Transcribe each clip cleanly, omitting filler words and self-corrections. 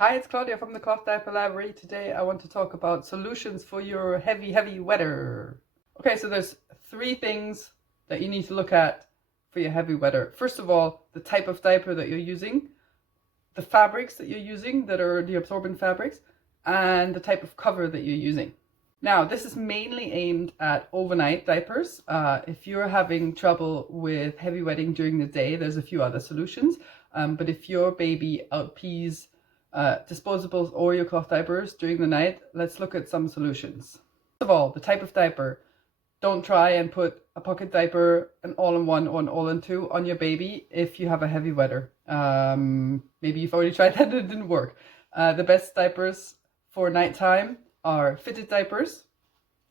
Hi, it's Claudia from the Cloth Diaper Library. Today I want to talk about solutions for your heavy weather. Okay, so there's three things that you need to look at for your heavy weather. First of all, the type of diaper that you're using, the fabrics that you're using that are the absorbent fabrics, and the type of cover that you're using. Now, this is mainly aimed at overnight diapers. If you're having trouble with heavy wetting during the day, there's a few other solutions. But if your baby outpees disposables or your cloth diapers during the night, let's look at some solutions. First of all, the type of diaper. Don't try and put a pocket diaper, an all-in-one or an all-in-two on your baby if you have a heavy weather. Maybe you've already tried that and it didn't work. The best diapers for nighttime are fitted diapers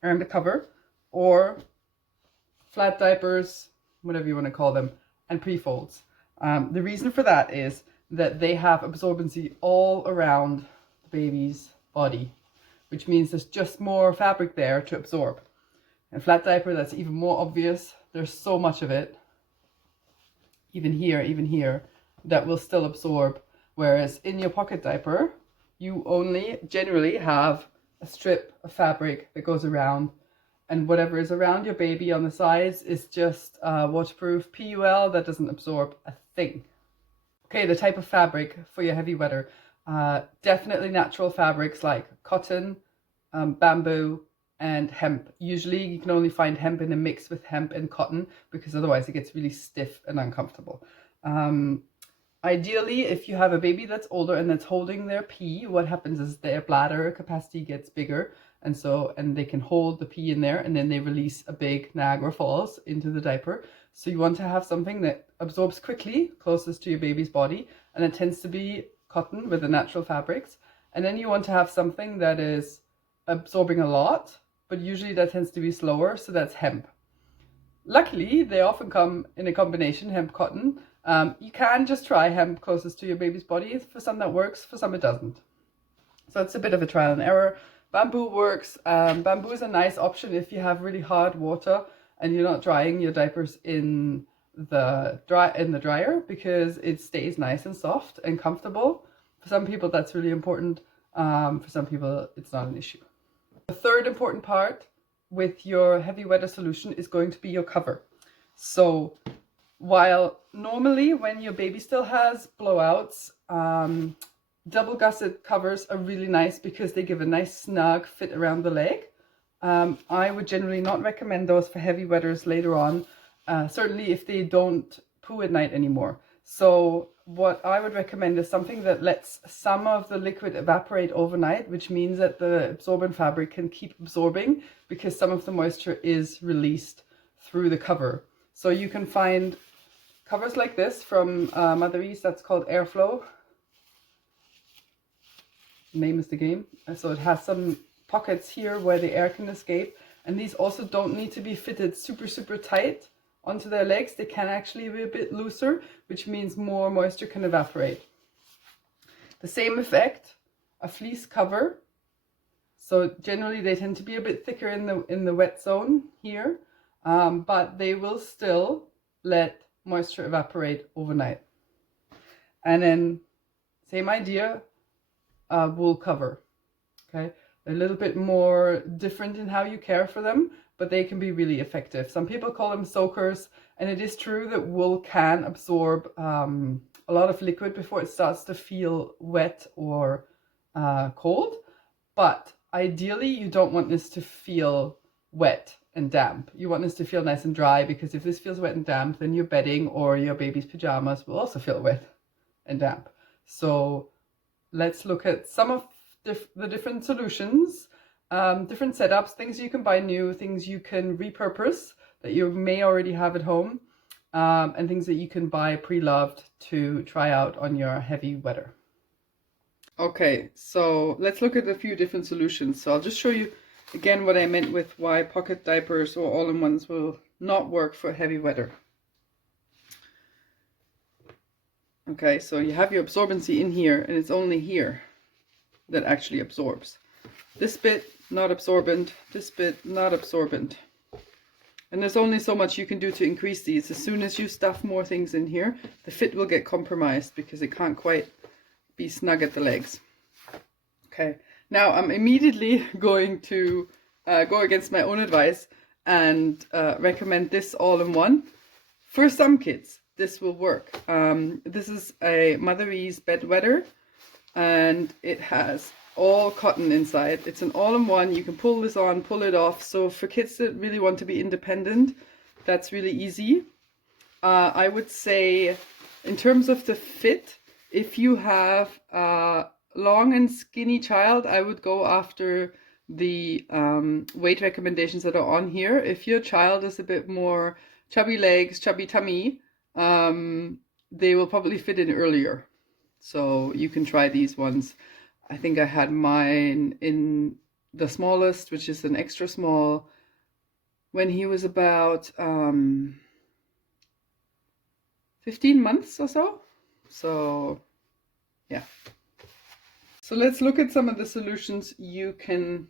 and the cover, or flat diapers, whatever you want to call them, and pre-folds. The reason for that is that they have absorbency all around the baby's body, which means there's just more fabric there to absorb. And flat diaper, that's even more obvious. There's so much of it, even here, that will still absorb. Whereas in your pocket diaper, you only generally have a strip of fabric that goes around, and whatever is around your baby on the sides is just waterproof PUL that doesn't absorb a thing. Okay, the type of fabric for your heavy weather. Definitely natural fabrics like cotton, bamboo, and hemp. Usually you can only find hemp in a mix with hemp and cotton because otherwise it gets really stiff and uncomfortable. Ideally, if you have a baby that's older and that's holding their pee, what happens is their bladder capacity gets bigger, and they can hold the pee in there, and then they release a big Niagara Falls into the diaper. So you want to have something that absorbs quickly, closest to your baby's body, and it tends to be cotton with the natural fabrics. And then you want to have something that is absorbing a lot, but usually that tends to be slower, so that's hemp. Luckily, they often come in a combination, hemp, cotton. You can just try hemp closest to your baby's body. For some that works, for some it doesn't. So it's a bit of a trial and error. Bamboo works. Bamboo is a nice option if you have really hard water and you're not drying your diapers in the dryer, because it stays nice and soft and comfortable. For some people that's really important. For some people it's not an issue. The third important part with your heavy weather solution is going to be your cover. So while normally when your baby still has blowouts, double gusset covers are really nice because they give a nice snug fit around the leg. I would generally not recommend those for heavy weathers later on, certainly if they don't poo at night anymore. So what I would recommend is something that lets some of the liquid evaporate overnight, which means that the absorbent fabric can keep absorbing because some of the moisture is released through the cover. So you can find covers like this from Mother East, that's called Airflow. Name is the game. And so it has some pockets here where the air can escape, and these also don't need to be fitted super tight onto their legs. They can actually be a bit looser, which means more moisture can evaporate. The same effect, a fleece cover. So generally they tend to be a bit thicker in the wet zone here, but they will still let moisture evaporate overnight. And then same idea, wool cover. Okay, a little bit more different in how you care for them, but they can be really effective. Some people call them soakers, and it is true that wool can absorb a lot of liquid before it starts to feel wet or cold. But ideally, you don't want this to feel wet and damp. You want this to feel nice and dry, because if this feels wet and damp, then your bedding or your baby's pajamas will also feel wet and damp. So let's look at some of the different solutions, different setups, things you can buy new, things you can repurpose that you may already have at home, and things that you can buy pre-loved to try out on your heavy weather. Okay, so let's look at a few different solutions. So I'll just show you again what I meant with why pocket diapers or all-in-ones will not work for heavy weather. Okay, so you have your absorbency in here, and it's only here that actually absorbs. This bit not absorbent, this bit not absorbent. And there's only so much you can do to increase these. As soon as you stuff more things in here, the fit will get compromised because it can't quite be snug at the legs. Okay, now I'm immediately going to go against my own advice and recommend this all-in-one. For some kids, this will work. This is a Mother Ease bed wetter, and it has all cotton inside. It's an all-in-one. You can pull this on, pull it off. So for kids that really want to be independent, that's really easy. I would say in terms of the fit, if you have a long and skinny child, I would go after the weight recommendations that are on here. If your child is a bit more chubby legs, chubby tummy, they will probably fit in earlier. So you can try these ones. I think I had mine in the smallest, which is an extra small, when he was about 15 months or so. So yeah. So let's look at some of the solutions you can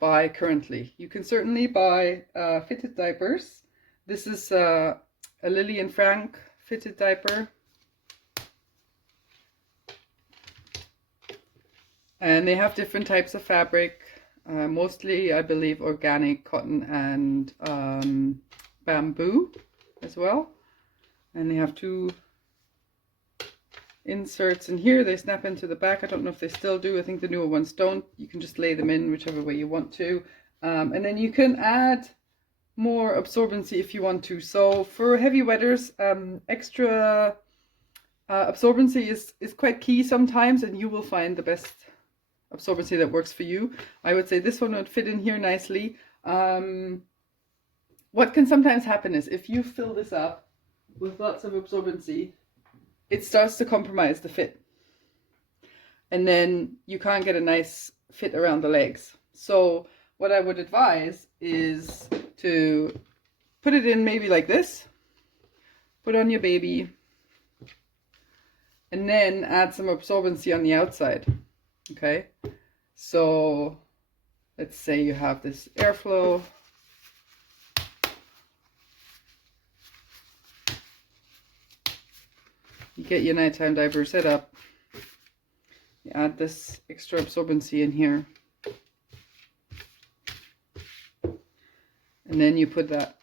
buy currently. You can certainly buy fitted diapers. This is a Lily and Frank fitted diaper. And they have different types of fabric, mostly I believe organic cotton and bamboo as well. And they have two inserts in here. They snap into the back. I don't know if they still do. I think the newer ones don't. You can just lay them in whichever way you want to. And then you can add more absorbency if you want to. So for heavy wetters, extra absorbency is quite key sometimes, and you will find the best absorbency that works for you. I would say this one would fit in here nicely. What can sometimes happen is if you fill this up with lots of absorbency, it starts to compromise the fit. And then you can't get a nice fit around the legs. So what I would advise is to put it in maybe like this, put on your baby, and then add some absorbency on the outside. Okay, so let's say you have this airflow. You get your nighttime diaper set up. You add this extra absorbency in here. And then you put that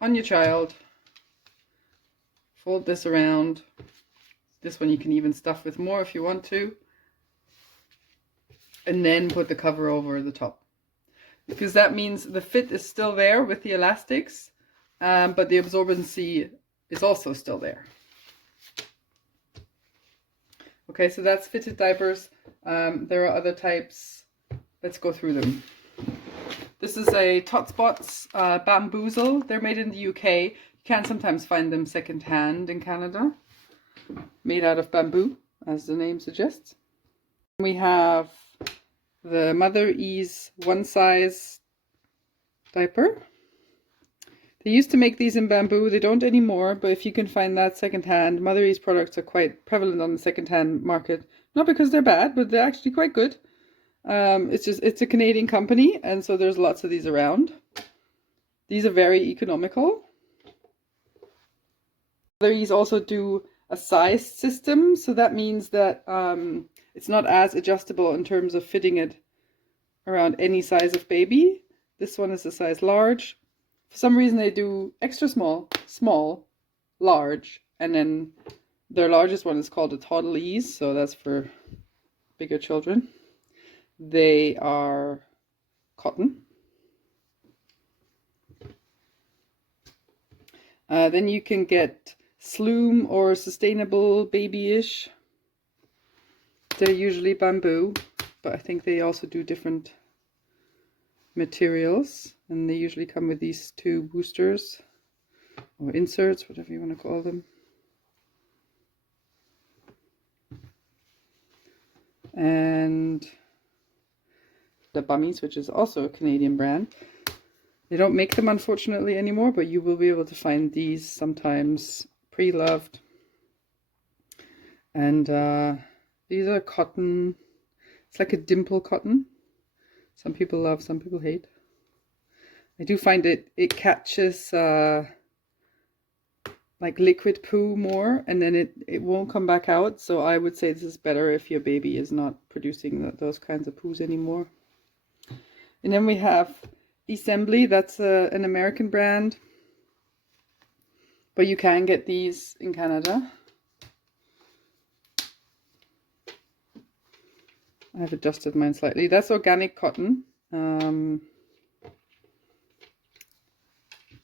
on your child. Fold this around. This one you can even stuff with more if you want to. And then put the cover over the top. Because that means the fit is still there with the elastics, but the absorbency is also still there. Okay, so that's fitted diapers. There are other types. Let's go through them. This is a Totspots Bamboozle. They're made in the UK. You can sometimes find them secondhand in Canada. Made out of bamboo, as the name suggests. We have the Mother Ease one size diaper. They used to make these in bamboo. They don't anymore, but if you can find that secondhand, Mother Ease products are quite prevalent on the secondhand market. Not because they're bad, but they're actually quite good. It's a Canadian company, and so there's lots of these around. These are very economical. Mother Ease also do a size system, so that means that it's not as adjustable in terms of fitting it around any size of baby. This one is a size large. For some reason they do extra small, small, large, and then their largest one is called a Toddle Ease, so that's for bigger children. They are cotton. Then you can get Sloom or Sustainable Babyish. They're usually bamboo, but I think they also do different materials, and they usually come with these two boosters or inserts, whatever you want to call them. And the Bummies, which is also a Canadian brand. They don't make them unfortunately anymore, but you will be able to find these sometimes pre-loved. And these are cotton. It's like a dimple cotton. Some people love, some people hate. I do find it catches like liquid poo more, and then it won't come back out. So I would say this is better if your baby is not producing those kinds of poos anymore. And then we have Assembly. That's an American brand, but you can get these in Canada. I've adjusted mine slightly. That's organic cotton.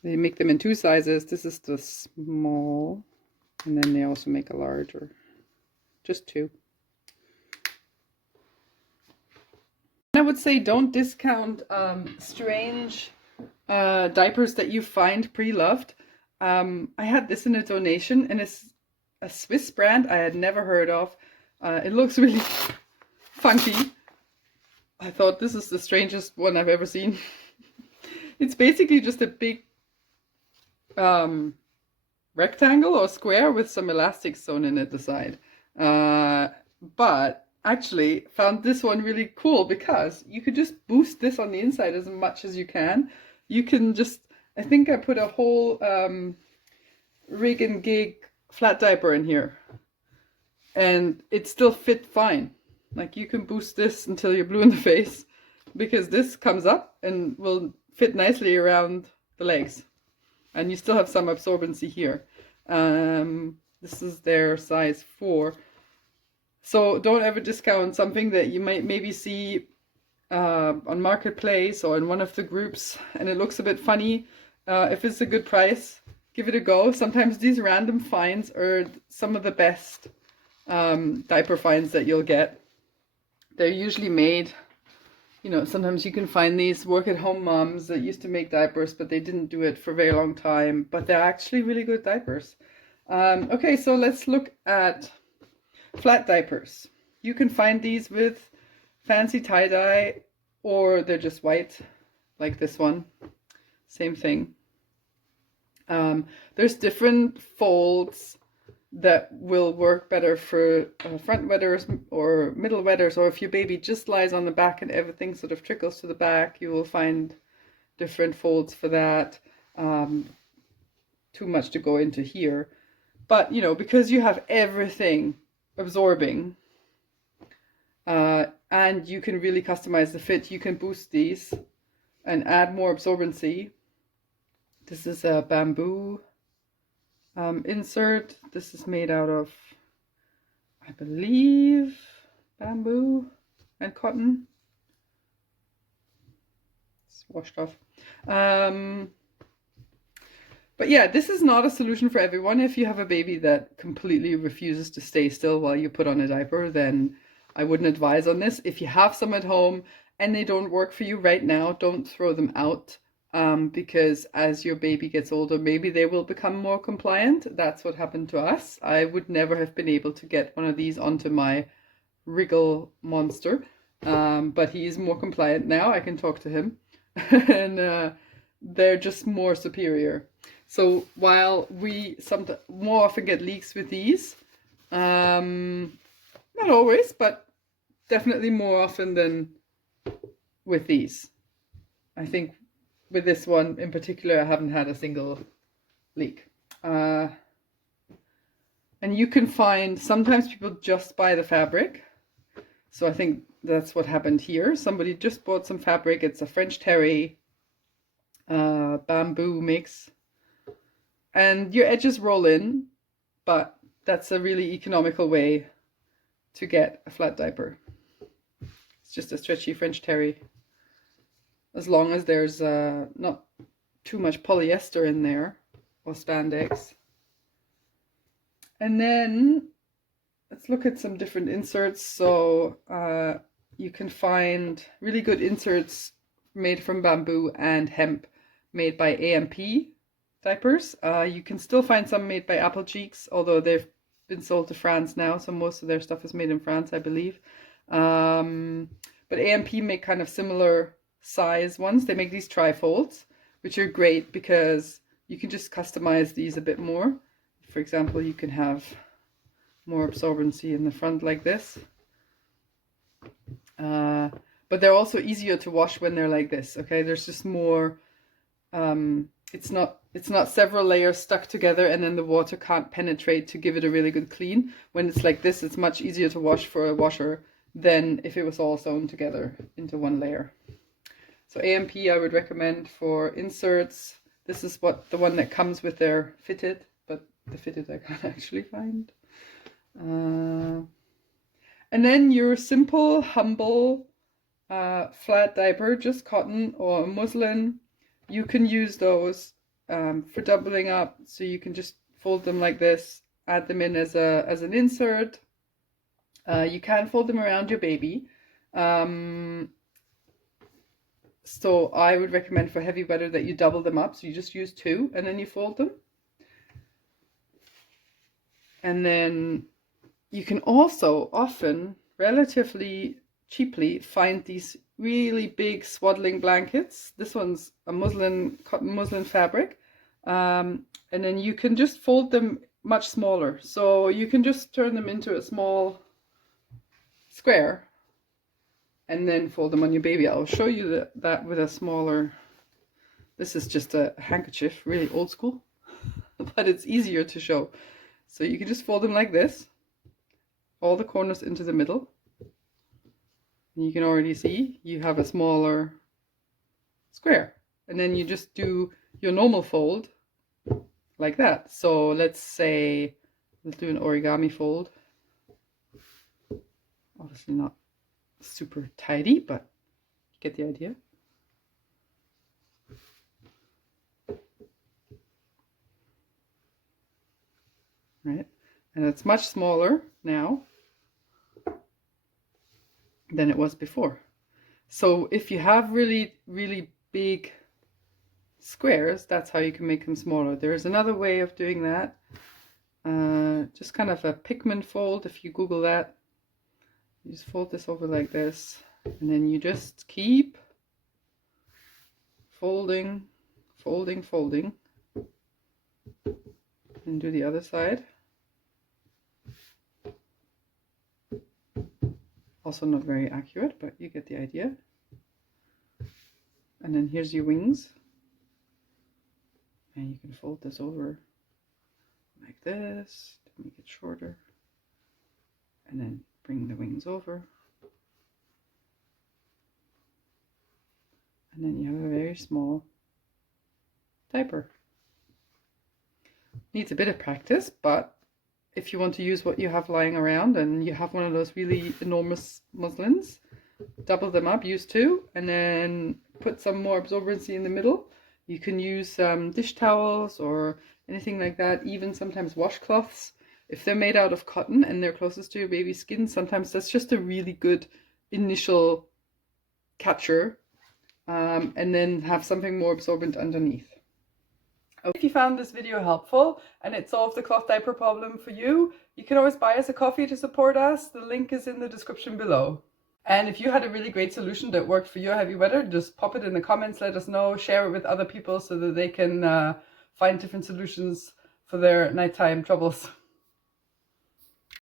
They make them in 2 sizes. This is the small, and then they also make a larger. Just 2. I would say don't discount strange diapers that you find pre-loved. I had this in a donation, and it's a Swiss brand I had never heard of. It looks really funky. I thought this is the strangest one I've ever seen. It's basically just a big rectangle or square with some elastic sewn in at the side. But actually found this one really cool because you could just boost this on the inside as much as you can. You can just, I think I put a whole rig and gig flat diaper in here, and it still fit fine. Like, you can boost this until you're blue in the face, because this comes up and will fit nicely around the legs, and you still have some absorbency here. This is their size 4. So don't ever discount something that you might maybe see on Marketplace or in one of the groups and it looks a bit funny. If it's a good price, give it a go. Sometimes these random finds are some of the best diaper finds that you'll get. They're usually made, you know, sometimes you can find these work-at-home moms that used to make diapers, but they didn't do it for a very long time, but they're actually really good diapers. Okay, so let's look at flat diapers. You can find these with fancy tie-dye, or they're just white, like this one. Same thing. There's different folds that will work better for front wetters or middle wetters, or if your baby just lies on the back and everything sort of trickles to the back, you will find different folds for that. Too much to go into here. But, you know, because you have everything absorbing, and you can really customize the fit, you can boost these and add more absorbency. This is a bamboo insert. This is made out of, I believe, bamboo and cotton. It's washed off. But yeah, this is not a solution for everyone. If you have a baby that completely refuses to stay still while you put on a diaper, then I wouldn't advise on this. If you have some at home and they don't work for you right now, don't throw them out. Because as your baby gets older, maybe they will become more compliant. That's what happened to us. I would never have been able to get one of these onto my wriggle monster. But he is more compliant now. I can talk to him. And they're just more superior. So while we more often get leaks with these, not always, but definitely more often than with these. I think with this one in particular, I haven't had a single leak. And you can find, sometimes people just buy the fabric. So I think that's what happened here. Somebody just bought some fabric. It's a French terry bamboo mix. And your edges roll in, but that's a really economical way to get a flat diaper. It's just a stretchy French terry. As long as there's not too much polyester in there or spandex. And then let's look at some different inserts. So you can find really good inserts made from bamboo and hemp made by AMP diapers. You can still find some made by Apple Cheeks, although they've been sold to France now, so most of their stuff is made in France, I believe. But AMP make kind of similar size ones. They make these trifolds, which are great because you can just customize these a bit more. For example, you can have more absorbency in the front like this. But they're also easier to wash when they're like this, okay? There's just more it's not several layers stuck together and then the water can't penetrate to give it a really good clean. When it's like this, it's much easier to wash for a washer than if it was all sewn together into one layer. So AMP I would recommend for inserts. This is the one that comes with their fitted, but the fitted I can't actually find. And then your simple, humble, flat diaper, just cotton or muslin. You can use those for doubling up. So you can just fold them like this, add them in as an insert. You can fold them around your baby. So I would recommend for heavy weather that you double them up. So you just use 2 and then you fold them. And then you can also often, relatively cheaply, find these really big swaddling blankets. This one's a cotton muslin fabric. And then you can just fold them much smaller. So you can just turn them into a small square and then fold them on your baby. I'll show you that with a smaller, this is just a handkerchief, really old school, but it's easier to show. So you can just fold them like this, all the corners into the middle. And you can already see you have a smaller square. And then you just do your normal fold like that. So let's say, let's do an origami fold. Obviously not super tidy, but you get the idea. Right, and it's much smaller now than it was before. So if you have really, really big squares, that's how you can make them smaller. There's another way of doing that. Just kind of a pigment fold. If you Google that, you just fold this over like this, and then you just keep folding, folding, folding, and do the other side. Also not very accurate, but you get the idea. And then here's your wings. And you can fold this over like this to make it shorter. And then bring the wings over. And then you have a very small diaper. Needs a bit of practice, but if you want to use what you have lying around and you have one of those really enormous muslins, double them up, use 2, and then put some more absorbency in the middle. You can use dish towels or anything like that, even sometimes washcloths. If they're made out of cotton and they're closest to your baby's skin, sometimes that's just a really good initial catcher, and then have something more absorbent underneath. If you found this video helpful and it solved the cloth diaper problem for you, you can always buy us a coffee to support us. The link is in the description below. And if you had a really great solution that worked for your heavy weather, just pop it in the comments, let us know, share it with other people so that they can find different solutions for their nighttime troubles.